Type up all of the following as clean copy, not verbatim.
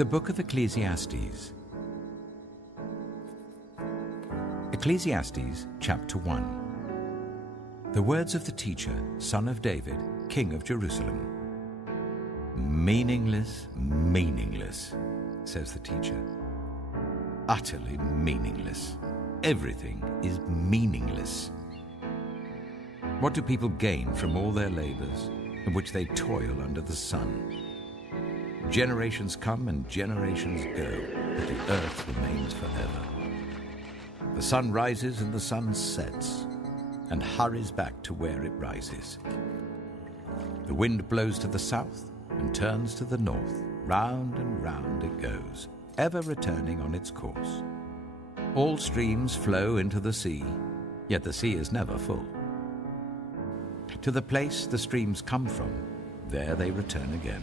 The Book of Ecclesiastes. Ecclesiastes, chapter 1. The words of the teacher, son of David, king of Jerusalem. Meaningless, meaningless, says the teacher. Utterly meaningless. Everything is meaningless. What do people gain from all their labors, in which they toil under the sun? Generations come and generations go, but the earth remains forever. The sun rises and the sun sets, and hurries back to where it rises. The wind blows to the south and turns to the north. Round and round it goes, ever returning on its course. All streams flow into the sea, yet the sea is never full. To the place the streams come from, there they return again.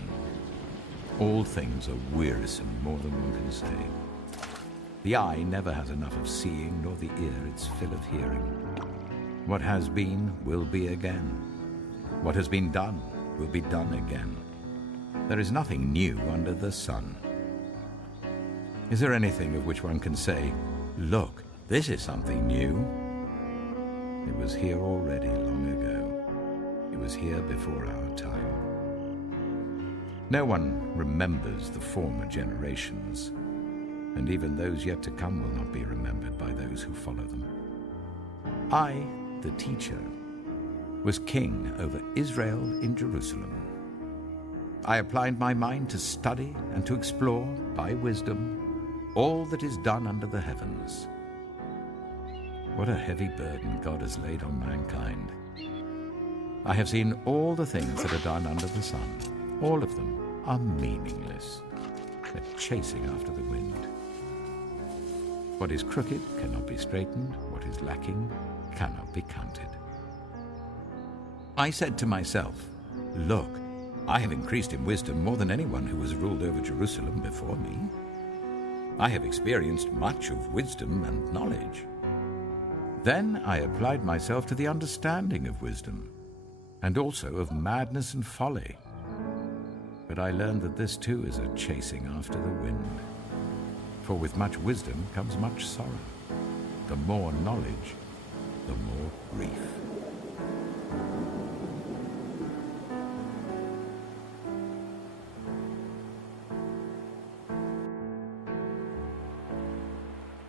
All things are wearisome more than one can say. The eye never has enough of seeing, nor the ear its fill of hearing. What has been will be again. What has been done will be done again. There is nothing new under the sun. Is there anything of which one can say, "Look, this is something new"? It was here already long ago. It was here before our time. No one remembers the former generations, and even those yet to come will not be remembered by those who follow them. I, the teacher, was king over Israel in Jerusalem. I applied my mind to study and to explore, by wisdom, all that is done under the heavens. What a heavy burden God has laid on mankind. I have seen all the things that are done under the sun. All of them are meaningless. They're chasing after the wind. What is crooked cannot be straightened. What is lacking cannot be counted. I said to myself, "Look, I have increased in wisdom more than anyone who has ruled over Jerusalem before me. I have experienced much of wisdom and knowledge." Then I applied myself to the understanding of wisdom, and also of madness and folly. But I learned that this too is a chasing after the wind. For with much wisdom comes much sorrow. The more knowledge, the more grief.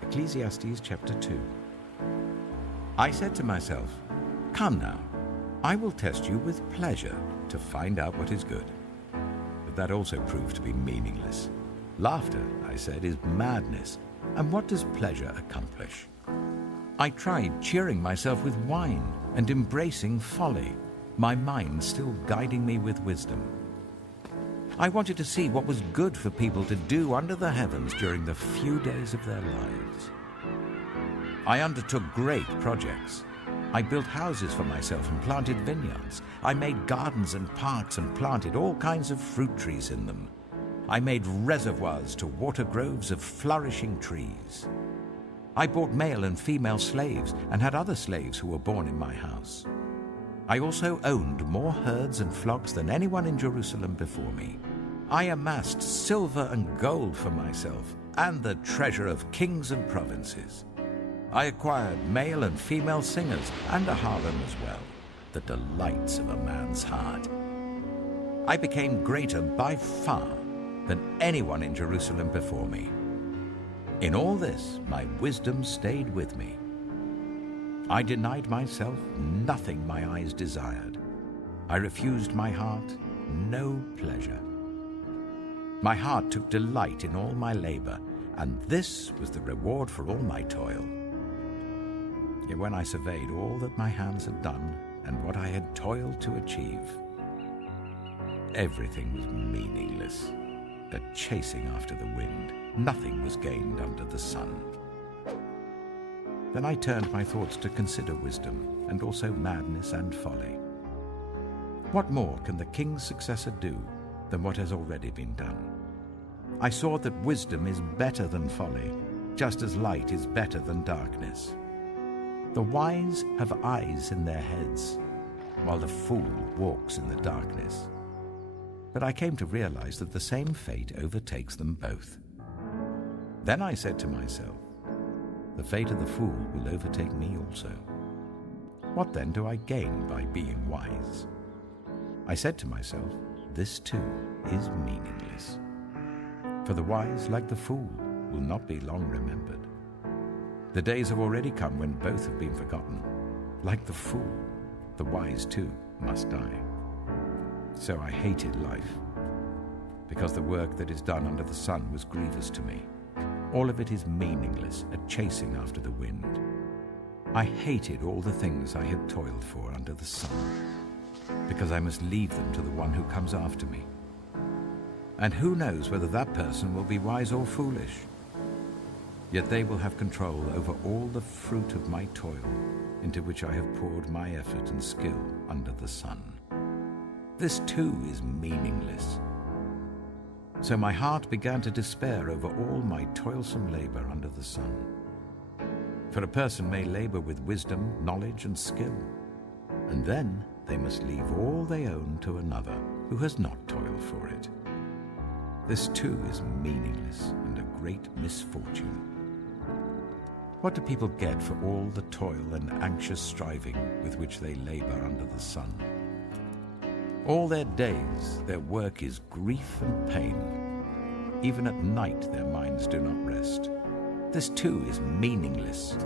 Ecclesiastes chapter 2. I said to myself, "Come now, I will test you with pleasure to find out what is good." But that also proved to be meaningless. Laughter, I said, is madness, and what does pleasure accomplish? I tried cheering myself with wine and embracing folly, my mind still guiding me with wisdom. I wanted to see what was good for people to do under the heavens during the few days of their lives. I undertook great projects. I built houses for myself and planted vineyards. I made gardens and parks and planted all kinds of fruit trees in them. I made reservoirs to water groves of flourishing trees. I bought male and female slaves and had other slaves who were born in my house. I also owned more herds and flocks than anyone in Jerusalem before me. I amassed silver and gold for myself and the treasure of kings and provinces. I acquired male and female singers and a harem as well, the delights of a man's heart. I became greater by far than anyone in Jerusalem before me. In all this, my wisdom stayed with me. I denied myself nothing my eyes desired. I refused my heart no pleasure. My heart took delight in all my labor, and this was the reward for all my toil. Yet when I surveyed all that my hands had done and what I had toiled to achieve, everything was meaningless, a chasing after the wind. Nothing was gained under the sun. Then I turned my thoughts to consider wisdom, and also madness and folly. What more can the king's successor do than what has already been done? I saw that wisdom is better than folly, just as light is better than darkness. The wise have eyes in their heads, while the fool walks in the darkness. But I came to realize that the same fate overtakes them both. Then I said to myself, the fate of the fool will overtake me also. What then do I gain by being wise? I said to myself, this too is meaningless. For the wise, like the fool, will not be long remembered. The days have already come when both have been forgotten. Like the fool, the wise too must die. So I hated life, because the work that is done under the sun was grievous to me. All of it is meaningless, a chasing after the wind. I hated all the things I had toiled for under the sun, because I must leave them to the one who comes after me. And who knows whether that person will be wise or foolish? Yet they will have control over all the fruit of my toil, into which I have poured my effort and skill under the sun. This too is meaningless. So my heart began to despair over all my toilsome labor under the sun. For a person may labor with wisdom, knowledge, and skill, and then they must leave all they own to another who has not toiled for it. This too is meaningless and a great misfortune. What do people get for all the toil and anxious striving with which they labor under the sun? All their days, their work is grief and pain. Even at night, their minds do not rest. This too is meaningless.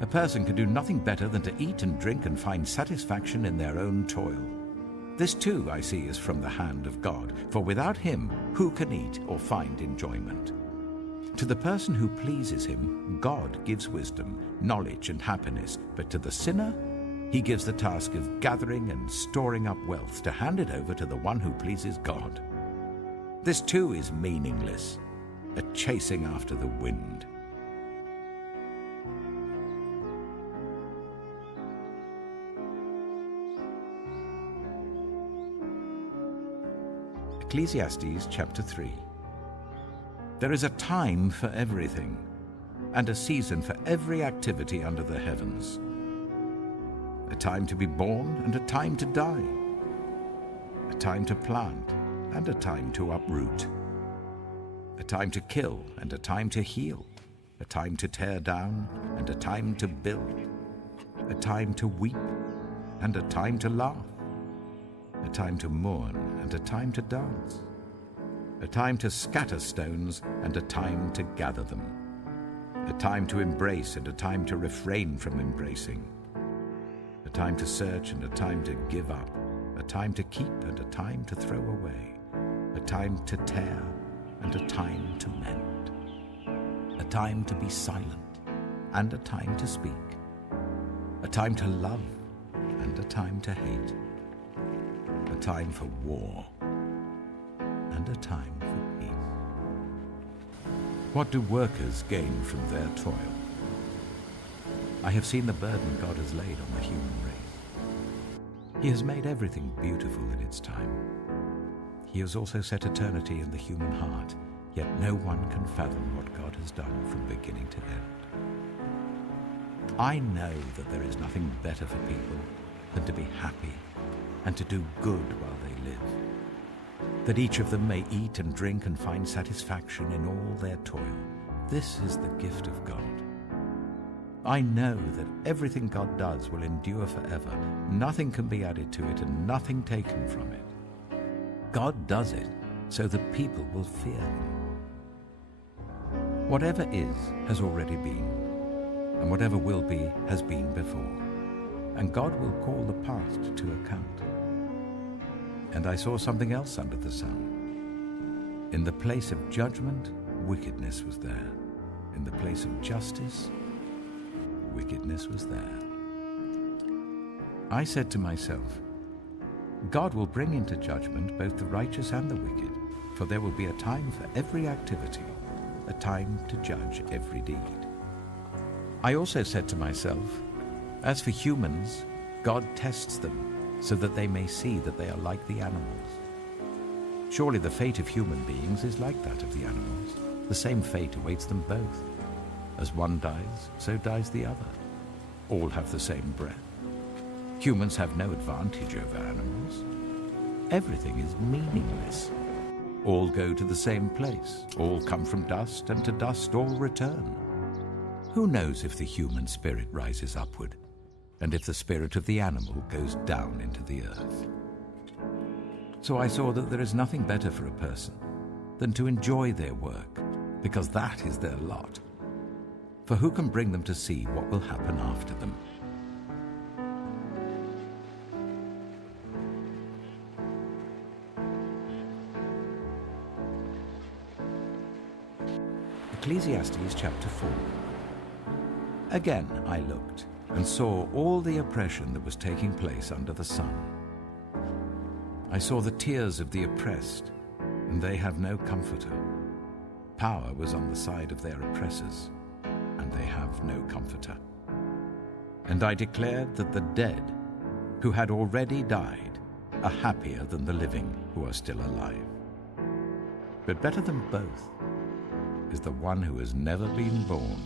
A person can do nothing better than to eat and drink and find satisfaction in their own toil. This too, I see, is from the hand of God, for without him, who can eat or find enjoyment? To the person who pleases him, God gives wisdom, knowledge, and happiness, but to the sinner, he gives the task of gathering and storing up wealth to hand it over to the one who pleases God. This too is meaningless, a chasing after the wind. Ecclesiastes chapter 3. There is a time for everything, and a season for every activity under the heavens. A time to be born and a time to die. A time to plant and a time to uproot. A time to kill and a time to heal. A time to tear down and a time to build. A time to weep and a time to laugh. A time to mourn and a time to dance. A time to scatter stones and a time to gather them. A time to embrace and a time to refrain from embracing. A time to search and a time to give up. A time to keep and a time to throw away. A time to tear and a time to mend. A time to be silent and a time to speak. A time to love and a time to hate. A time for war and a time for peace. What do workers gain from their toil? I have seen the burden God has laid on the human race. He has made everything beautiful in its time. He has also set eternity in the human heart, yet no one can fathom what God has done from beginning to end. I know that there is nothing better for people than to be happy and to do good while they live, that each of them may eat and drink and find satisfaction in all their toil. This is the gift of God. I know that everything God does will endure forever. Nothing can be added to it and nothing taken from it. God does it so that people will fear him. Whatever is has already been, and whatever will be has been before, and God will call the past to account. And I saw something else under the sun. In the place of judgment, wickedness was there. In the place of justice, wickedness was there. I said to myself, God will bring into judgment both the righteous and the wicked, for there will be a time for every activity, a time to judge every deed. I also said to myself, as for humans, God tests them so that they may see that they are like the animals. Surely the fate of human beings is like that of the animals. The same fate awaits them both. As one dies, so dies the other. All have the same breath. Humans have no advantage over animals. Everything is meaningless. All go to the same place. All come from dust, and to dust all return. Who knows if the human spirit rises upward, and if the spirit of the animal goes down into the earth? So I saw that there is nothing better for a person than to enjoy their work, because that is their lot. For who can bring them to see what will happen after them? Ecclesiastes chapter 4. Again I looked and saw all the oppression that was taking place under the sun. I saw the tears of the oppressed, and they have no comforter. Power was on the side of their oppressors, and they have no comforter. And I declared that the dead, who had already died, are happier than the living who are still alive. But better than both is the one who has never been born,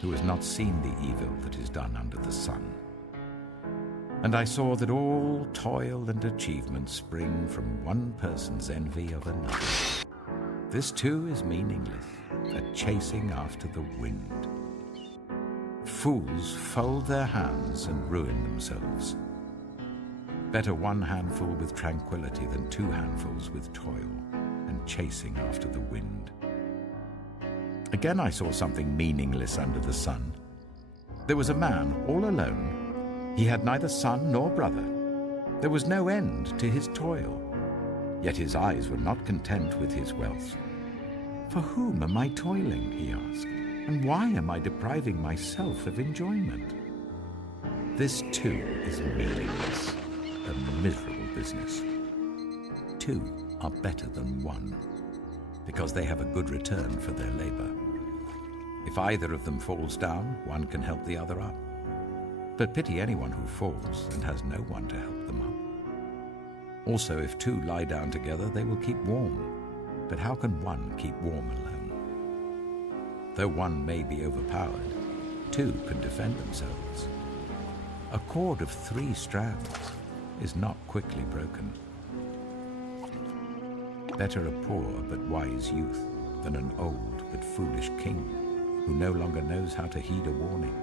who has not seen the evil that is done under the sun. And I saw that all toil and achievement spring from one person's envy of another. This too is meaningless, a chasing after the wind. Fools fold their hands and ruin themselves. Better one handful with tranquility than two handfuls with toil and chasing after the wind. Again I saw something meaningless under the sun. There was a man all alone. He had neither son nor brother. There was no end to his toil. Yet his eyes were not content with his wealth. For whom am I toiling, he asked, and why am I depriving myself of enjoyment? This too is meaningless, a miserable business. Two are better than one, because they have a good return for their labor. If either of them falls down, one can help the other up. But pity anyone who falls and has no one to help them up. Also, if two lie down together, they will keep warm. But how can one keep warm alone? Though one may be overpowered, two can defend themselves. A cord of 3 strands is not quickly broken. Better a poor but wise youth than an old but foolish king who no longer knows how to heed a warning.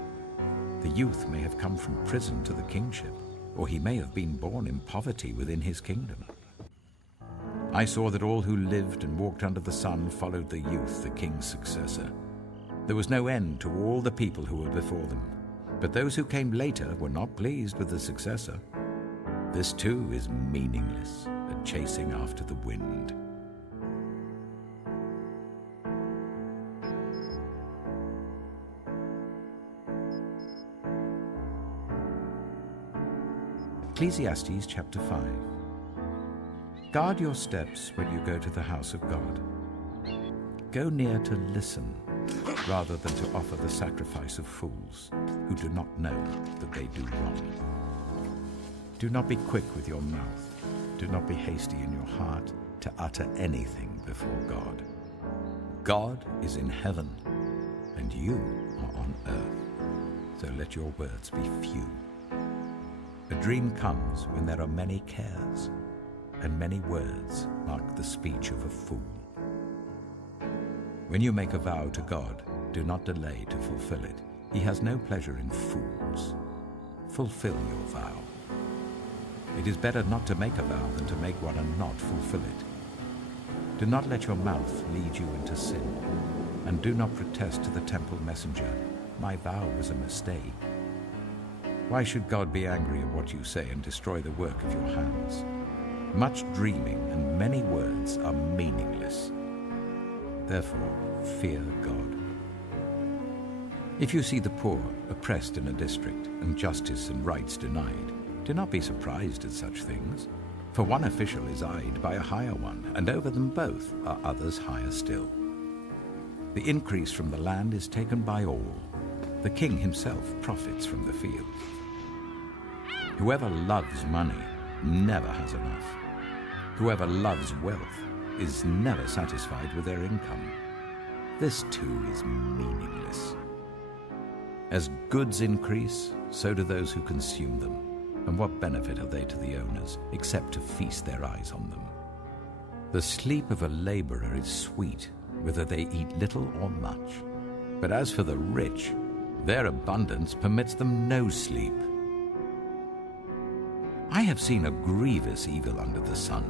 The youth may have come from prison to the kingship, or he may have been born in poverty within his kingdom. I saw that all who lived and walked under the sun followed the youth, the king's successor. There was no end to all the people who were before them, but those who came later were not pleased with the successor. This too is meaningless, a chasing after the wind. Ecclesiastes chapter 5. Guard your steps when you go to the house of God. Go near to listen, rather than to offer the sacrifice of fools, who do not know that they do wrong. Do not be quick with your mouth. Do not be hasty in your heart to utter anything before God. God is in heaven, and you are on earth, so let your words be few. A dream comes when there are many cares, and many words mark the speech of a fool. When you make a vow to God, do not delay to fulfill it. He has no pleasure in fools. Fulfill your vow. It is better not to make a vow than to make one and not fulfill it. Do not let your mouth lead you into sin, and do not protest to the temple messenger, "My vow was a mistake." Why should God be angry at what you say and destroy the work of your hands? Much dreaming and many words are meaningless. Therefore, fear God. If you see the poor oppressed in a district and justice and rights denied, do not be surprised at such things, for one official is eyed by a higher one, and over them both are others higher still. The increase from the land is taken by all. The king himself profits from the field. Whoever loves money never has enough. Whoever loves wealth is never satisfied with their income. This too is meaningless. As goods increase, so do those who consume them. And what benefit are they to the owners, except to feast their eyes on them? The sleep of a laborer is sweet, whether they eat little or much. But as for the rich, their abundance permits them no sleep. I have seen a grievous evil under the sun.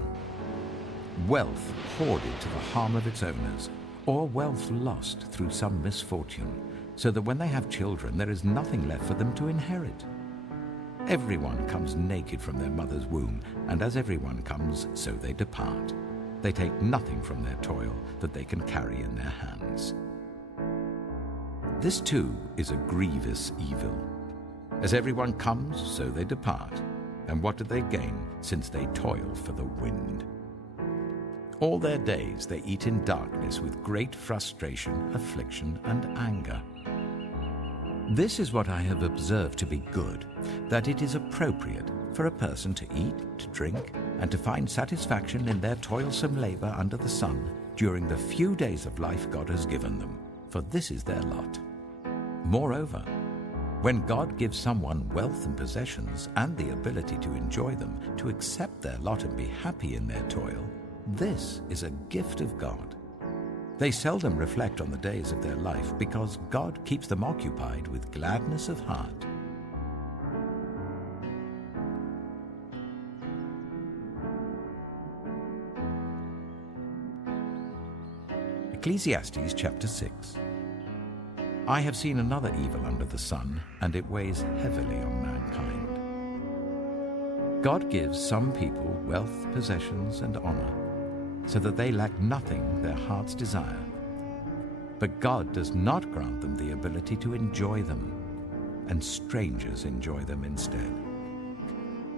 Wealth hoarded to the harm of its owners, or wealth lost through some misfortune, so that when they have children there is nothing left for them to inherit. Everyone comes naked from their mother's womb, and as everyone comes, so they depart. They take nothing from their toil that they can carry in their hands. This too is a grievous evil. As everyone comes, so they depart. And what do they gain, since they toil for the wind? All their days they eat in darkness with great frustration, affliction, and anger. This is what I have observed to be good, that it is appropriate for a person to eat, to drink, and to find satisfaction in their toilsome labor under the sun during the few days of life God has given them, for this is their lot. Moreover, when God gives someone wealth and possessions and the ability to enjoy them, to accept their lot and be happy in their toil, this is a gift of God. They seldom reflect on the days of their life because God keeps them occupied with gladness of heart. Ecclesiastes chapter 6. I have seen another evil under the sun, and it weighs heavily on mankind. God gives some people wealth, possessions, and honor, so that they lack nothing their hearts desire. But God does not grant them the ability to enjoy them, and strangers enjoy them instead.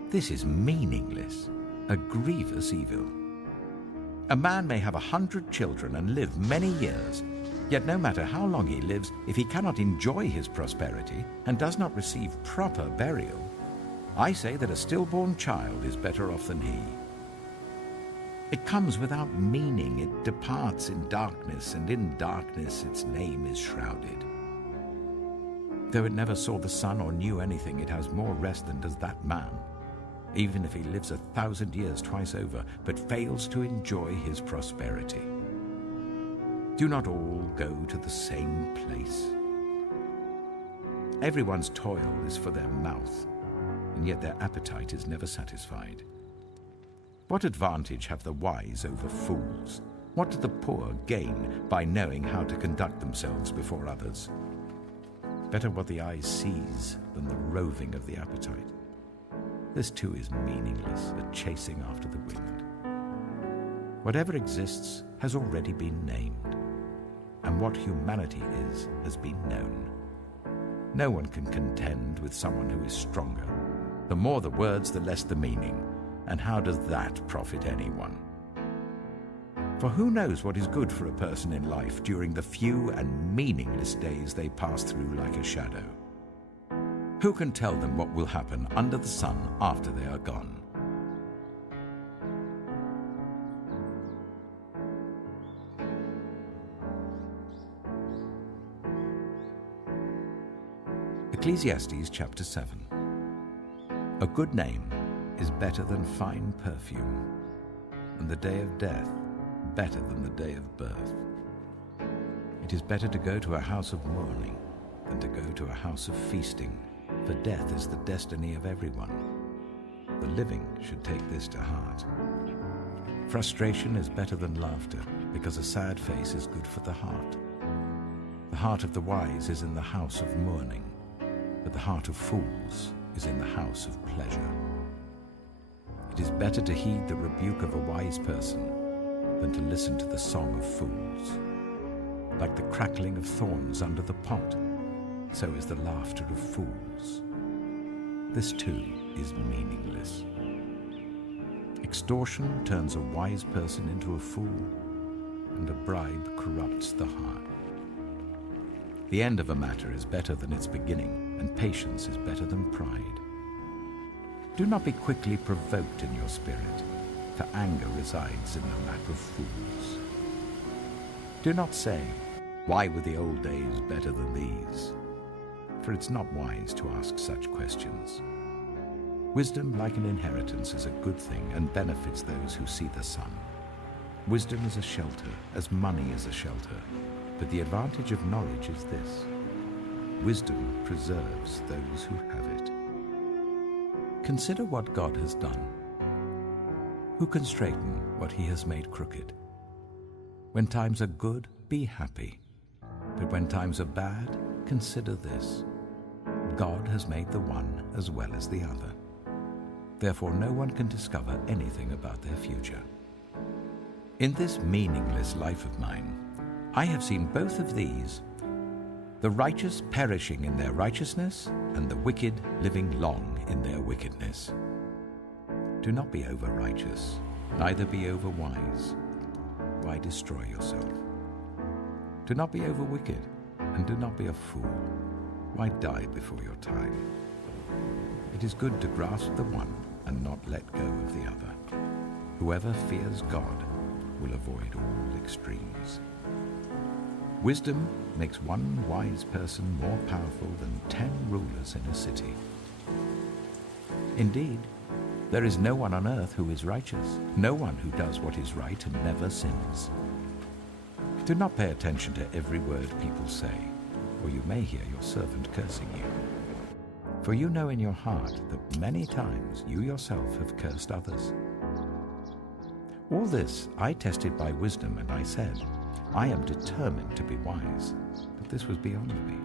This is meaningless, a grievous evil. A man may have 100 children and live many years, yet no matter how long he lives, if he cannot enjoy his prosperity and does not receive proper burial, I say that a stillborn child is better off than he. It comes without meaning, it departs in darkness, and in darkness its name is shrouded. Though it never saw the sun or knew anything, it has more rest than does that man, even if he lives 1,000 years twice over, but fails to enjoy his prosperity. Do not all go to the same place? Everyone's toil is for their mouth, and yet their appetite is never satisfied. What advantage have the wise over fools? What do the poor gain by knowing how to conduct themselves before others? Better what the eye sees than the roving of the appetite. This too is meaningless, a chasing after the wind. Whatever exists has already been named, and what humanity is has been known. No one can contend with someone who is stronger. The more the words, the less the meaning, and how does that profit anyone? For who knows what is good for a person in life during the few and meaningless days they pass through like a shadow? Who can tell them what will happen under the sun after they are gone? Ecclesiastes chapter 7. A good name is better than fine perfume, and the day of death better than the day of birth. It is better to go to a house of mourning than to go to a house of feasting, for death is the destiny of everyone. The living should take this to heart. Frustration is better than laughter, because a sad face is good for the heart. The heart of the wise is in the house of mourning, but the heart of fools is in the house of pleasure. It is better to heed the rebuke of a wise person than to listen to the song of fools. Like the crackling of thorns under the pot, so is the laughter of fools. This too is meaningless. Extortion turns a wise person into a fool, and a bribe corrupts the heart. The end of a matter is better than its beginning, and patience is better than pride. Do not be quickly provoked in your spirit, for anger resides in the lap of fools. Do not say, "Why were the old days better than these?" For it's not wise to ask such questions. Wisdom, like an inheritance, is a good thing and benefits those who see the sun. Wisdom is a shelter, as money is a shelter. But the advantage of knowledge is this: wisdom preserves those who have it. Consider what God has done. Who can straighten what he has made crooked? When times are good, be happy. But when times are bad, consider this: God has made the one as well as the other. Therefore, no one can discover anything about their future. In this meaningless life of mine, I have seen both of these, the righteous perishing in their righteousness and the wicked living long in their wickedness. Do not be over-righteous, neither be over-wise. Why destroy yourself? Do not be over-wicked, and do not be a fool. Why die before your time? It is good to grasp the one and not let go of the other. Whoever fears God will avoid all extremes. Wisdom makes one wise person more powerful than 10 rulers in a city. Indeed, there is no one on earth who is righteous, no one who does what is right and never sins. Do not pay attention to every word people say, or you may hear your servant cursing you. For you know in your heart that many times you yourself have cursed others. All this I tested by wisdom, and I said, I am determined to be wise, but this was beyond me.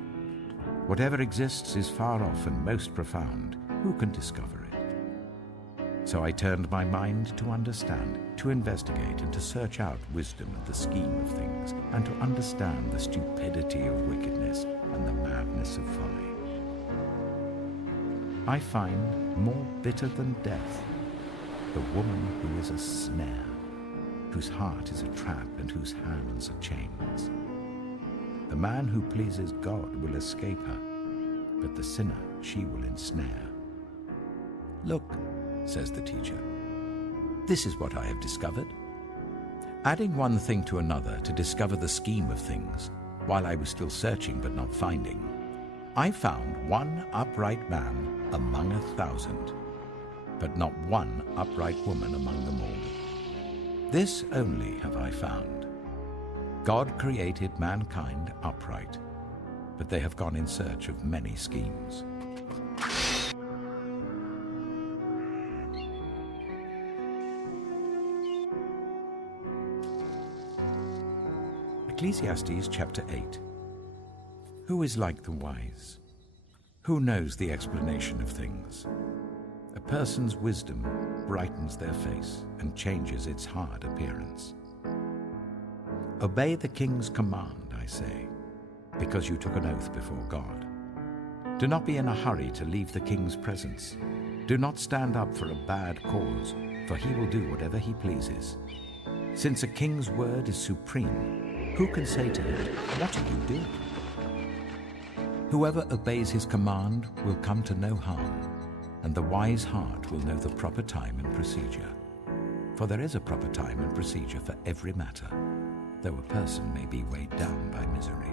Whatever exists is far off and most profound. Who can discover it? So I turned my mind to understand, to investigate, and to search out wisdom and the scheme of things, and to understand the stupidity of wickedness and the madness of folly. I find more bitter than death the woman who is a snare, whose heart is a trap and whose hands are chains. The man who pleases God will escape her, but the sinner she will ensnare. Look, says the teacher, this is what I have discovered. Adding one thing to another to discover the scheme of things, while I was still searching but not finding, I found one upright man among 1,000, but not one upright woman among them all. This only have I found: God created mankind upright, but they have gone in search of many schemes. Ecclesiastes chapter 8. Who is like the wise? Who knows the explanation of things? A person's wisdom brightens their face and changes its hard appearance. Obey the king's command, I say, because you took an oath before God. Do not be in a hurry to leave the king's presence. Do not stand up for a bad cause, for he will do whatever he pleases. Since a king's word is supreme, who can say to him, "What are you doing?" Whoever obeys his command will come to no harm, and the wise heart will know the proper time and procedure. For there is a proper time and procedure for every matter, though a person may be weighed down by misery.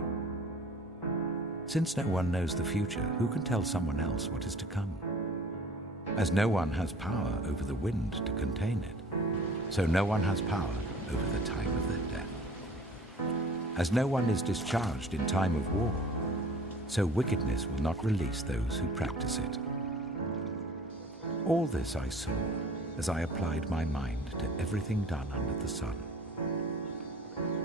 Since no one knows the future, who can tell someone else what is to come? As no one has power over the wind to contain it, so no one has power over the time of their death. As no one is discharged in time of war, so wickedness will not release those who practice it. All this I saw as I applied my mind to everything done under the sun.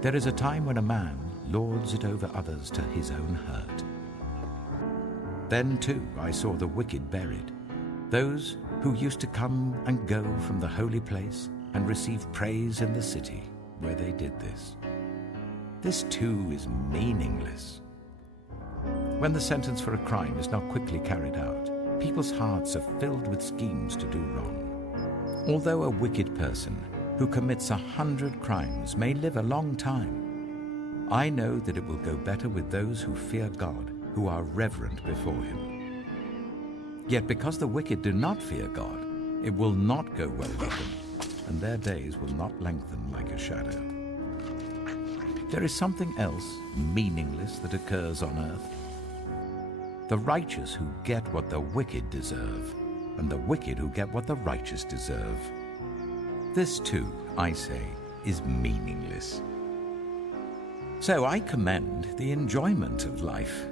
There is a time when a man lords it over others to his own hurt. Then too I saw the wicked buried, those who used to come and go from the holy place and receive praise in the city where they did this. This too is meaningless. When the sentence for a crime is not quickly carried out, people's hearts are filled with schemes to do wrong. Although a wicked person who commits 100 crimes may live a long time, I know that it will go better with those who fear God, who are reverent before him. Yet because the wicked do not fear God, it will not go well with them, and their days will not lengthen like a shadow. There is something else meaningless that occurs on earth. The righteous who get what the wicked deserve and the wicked who get what the righteous deserve. This too, I say, is meaningless. So I commend the enjoyment of life,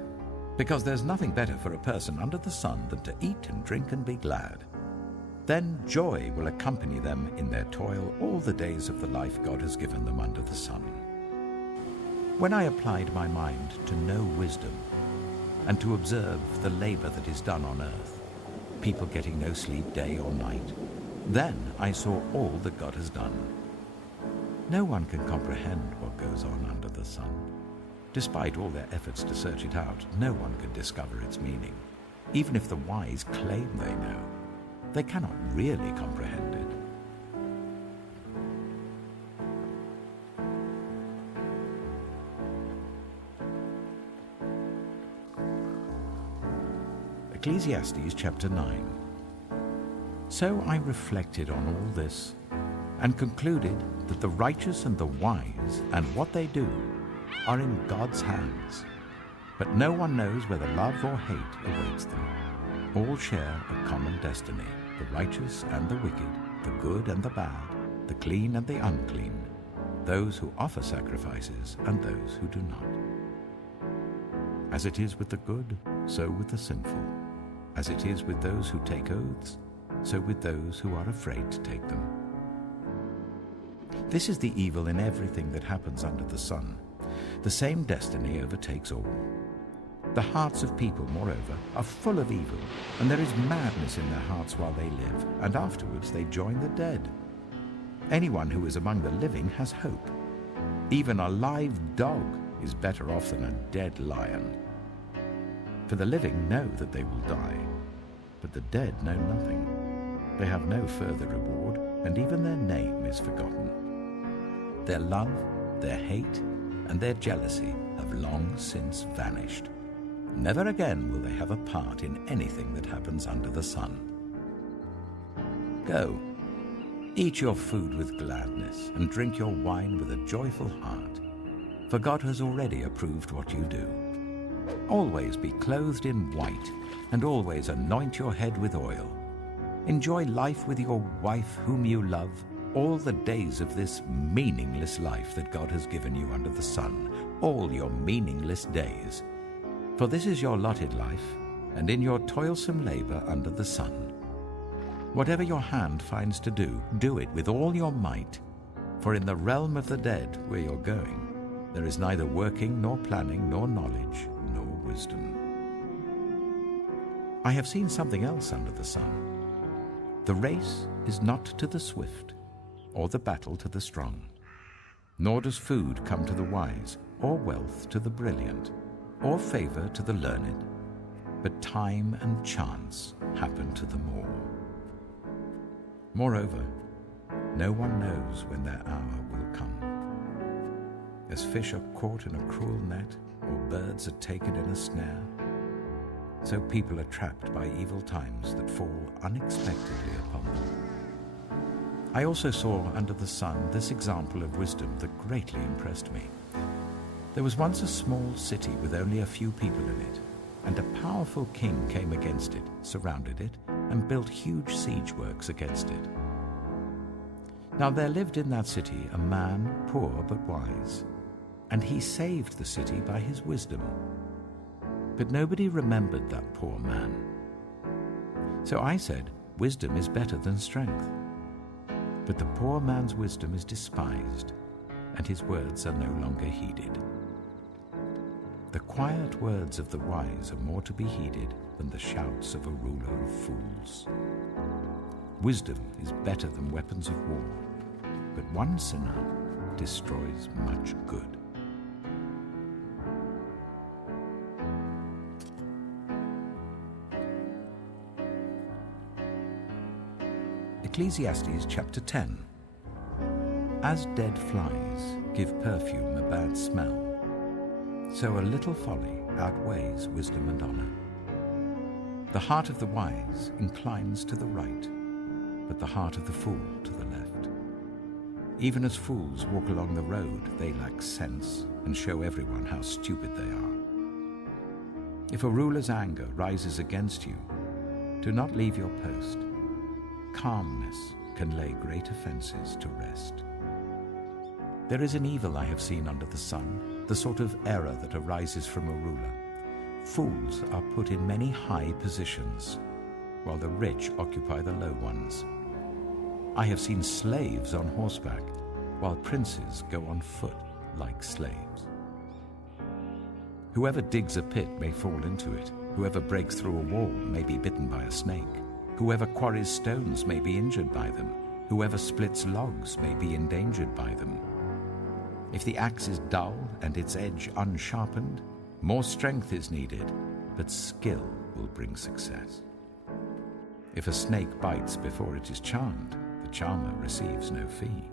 because there's nothing better for a person under the sun than to eat and drink and be glad. Then joy will accompany them in their toil all the days of the life God has given them under the sun. When I applied my mind to know wisdom and to observe the labor that is done on earth, people getting no sleep day or night, then I saw all that God has done. No one can comprehend what goes on under the sun. Despite all their efforts to search it out, no one can discover its meaning. Even if the wise claim they know, they cannot really comprehend it. Ecclesiastes chapter 9. So I reflected on all this and concluded that the righteous and the wise and what they do are in God's hands. But no one knows whether love or hate awaits them. All share a common destiny, the righteous and the wicked, the good and the bad, the clean and the unclean, those who offer sacrifices and those who do not. As it is with the good, so with the sinful. As it is with those who take oaths, so with those who are afraid to take them. This is the evil in everything that happens under the sun. The same destiny overtakes all. The hearts of people, moreover, are full of evil, and there is madness in their hearts while they live, and afterwards they join the dead. Anyone who is among the living has hope. Even a live dog is better off than a dead lion. For the living know that they will die, but the dead know nothing. They have no further reward, and even their name is forgotten. Their love, their hate, and their jealousy have long since vanished. Never again will they have a part in anything that happens under the sun. Go, eat your food with gladness, and drink your wine with a joyful heart, for God has already approved what you do. Always be clothed in white, and always anoint your head with oil. Enjoy life with your wife whom you love, all the days of this meaningless life that God has given you under the sun, all your meaningless days. For this is your allotted life, and in your toilsome labor under the sun. Whatever your hand finds to do, do it with all your might, for in the realm of the dead where you're going, there is neither working, nor planning, nor knowledge, nor wisdom. I have seen something else under the sun. The race is not to the swift, or the battle to the strong, nor does food come to the wise, or wealth to the brilliant, or favor to the learned, but time and chance happen to them all. Moreover, no one knows when their hour will come. As fish are caught in a cruel net, or birds are taken in a snare, so people are trapped by evil times that fall unexpectedly upon them. I also saw under the sun this example of wisdom that greatly impressed me. There was once a small city with only a few people in it, and a powerful king came against it, surrounded it, and built huge siege works against it. Now there lived in that city a man, poor but wise, and he saved the city by his wisdom. But nobody remembered that poor man. So I said, wisdom is better than strength. But the poor man's wisdom is despised, and his words are no longer heeded. The quiet words of the wise are more to be heeded than the shouts of a ruler of fools. Wisdom is better than weapons of war, but one sinner destroys much good. Ecclesiastes chapter 10. As dead flies give perfume a bad smell, so a little folly outweighs wisdom and honor. The heart of the wise inclines to the right, but the heart of the fool to the left. Even as fools walk along the road, they lack sense and show everyone how stupid they are. If a ruler's anger rises against you, Do not leave your post. Calmness can lay great offenses to rest. There is an evil I have seen under the sun, the sort of error that arises from a ruler. Fools are put in many high positions, while the rich occupy the low ones. I have seen slaves on horseback, while princes go on foot like slaves. Whoever digs a pit may fall into it. Whoever breaks through a wall may be bitten by a snake. Whoever quarries stones may be injured by them. Whoever splits logs may be endangered by them. If the axe is dull and its edge unsharpened, more strength is needed, but skill will bring success. If a snake bites before it is charmed, the charmer receives no fee.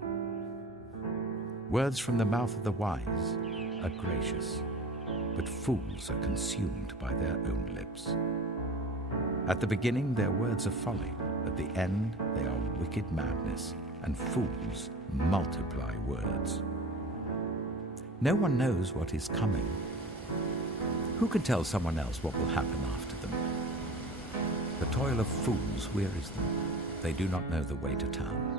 Words from the mouth of the wise are gracious, but fools are consumed by their own lips. At the beginning their words are folly, at the end they are wicked madness, and fools multiply words. No one knows what is coming. Who can tell someone else what will happen after them? The toil of fools wearies them. They do not know the way to town.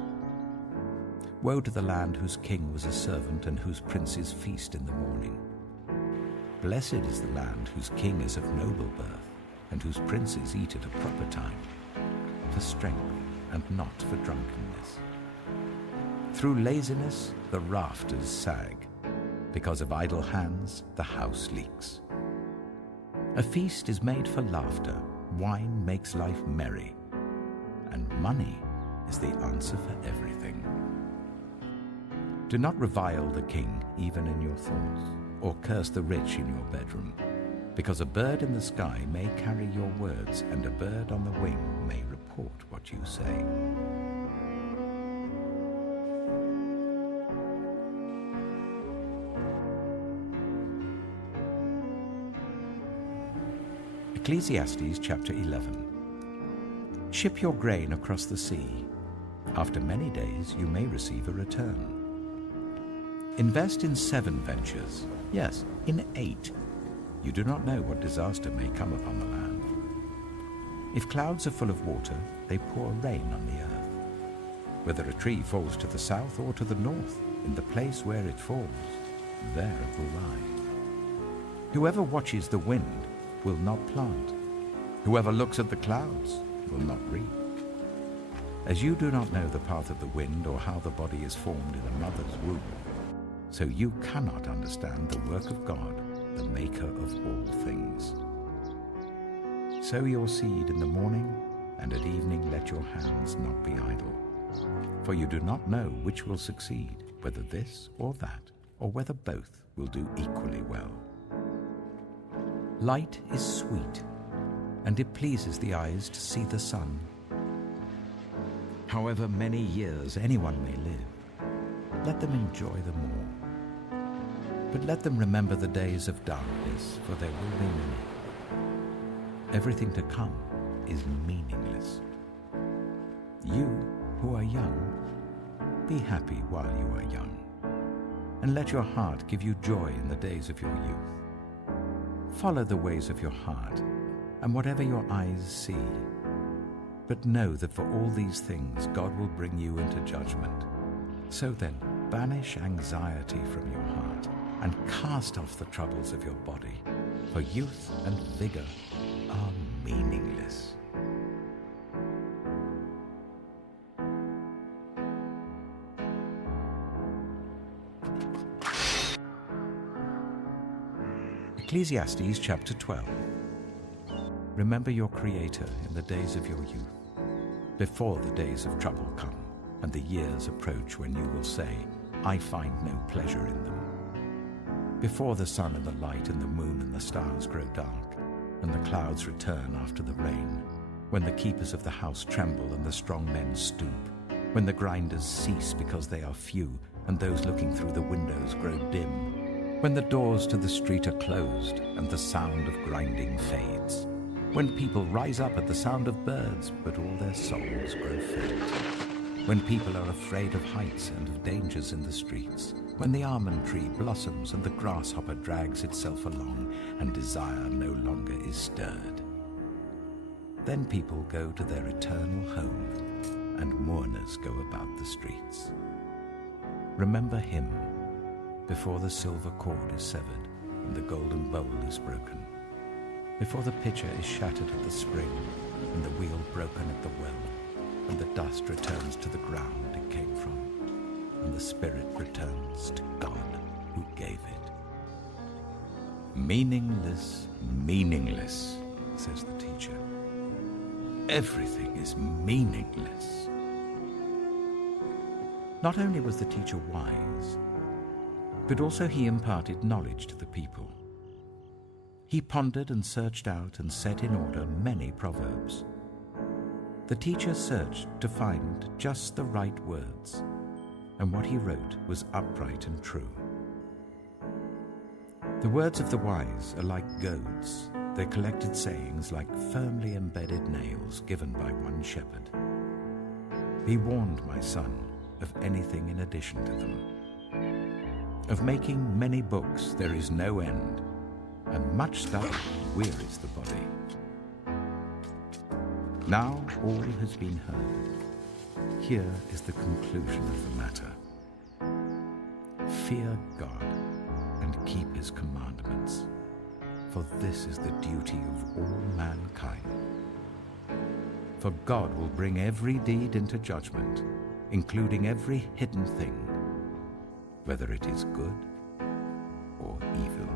Woe to the land whose king was a servant and whose princes feast in the morning. Blessed is the land whose king is of noble birth and whose princes eat at a proper time, for strength and not for drunkenness. Through laziness the rafters sag. Because of idle hands the house leaks. A feast is made for laughter, wine makes life merry, and money is the answer for everything. Do not revile the king even in your thoughts, or curse the rich in your bedroom, because a bird in the sky may carry your words, and a bird on the wing may report what you say. Ecclesiastes chapter 11. Ship your grain across the sea. After many days you may receive a return. Invest in 7 ventures, yes, in 8. You do not know what disaster may come upon the land. If clouds are full of water, they pour rain on the earth. Whether a tree falls to the south or to the north, in the place where it falls, there it will lie. Whoever watches the wind will not plant. Whoever looks at the clouds will not reap. As you do not know the path of the wind or how the body is formed in a mother's womb, so you cannot understand the work of God, the maker of all things. Sow your seed in the morning, and at evening let your hands not be idle. For you do not know which will succeed, whether this or that, or whether both will do equally well. Light is sweet, and it pleases the eyes to see the sun. However many years anyone may live, let them enjoy them all. But let them remember the days of darkness, for there will be many. Everything to come is meaningless. You who are young, be happy while you are young, and let your heart give you joy in the days of your youth. Follow the ways of your heart, and whatever your eyes see. But know that for all these things God will bring you into judgment. So then, banish anxiety from your heart, and cast off the troubles of your body, for youth and vigor are meaningless. Ecclesiastes chapter 12. Remember your Creator in the days of your youth, before the days of trouble come, and the years approach when you will say, I find no pleasure in them. Before the sun and the light and the moon and the stars grow dark, and the clouds return after the rain, when the keepers of the house tremble and the strong men stoop, when the grinders cease because they are few, and those looking through the windows grow dim, when the doors to the street are closed and the sound of grinding fades, when people rise up at the sound of birds, but all their souls grow faint, when people are afraid of heights and of dangers in the streets, when the almond tree blossoms and the grasshopper drags itself along, and desire no longer is stirred. Then people go to their eternal home, and mourners go about the streets. Remember him before the silver cord is severed and the golden bowl is broken, before the pitcher is shattered at the spring and the wheel broken at the well, and the dust returns to the ground it came from, and the spirit returns to God who gave it. Meaningless, meaningless, says the teacher. Everything is meaningless. Not only was the teacher wise, but also he imparted knowledge to the people. He pondered and searched out and set in order many proverbs. The teacher searched to find just the right words, and what he wrote was upright and true. The words of the wise are like goads, their collected sayings like firmly embedded nails given by one shepherd. Be warned, my son, of anything in addition to them. Of making many books there is no end, and much stuff wearies the body. Now all has been heard. Here is the conclusion of the matter. Fear God and keep his commandments, for this is the duty of all mankind. For God will bring every deed into judgment, including every hidden thing, whether it is good or evil.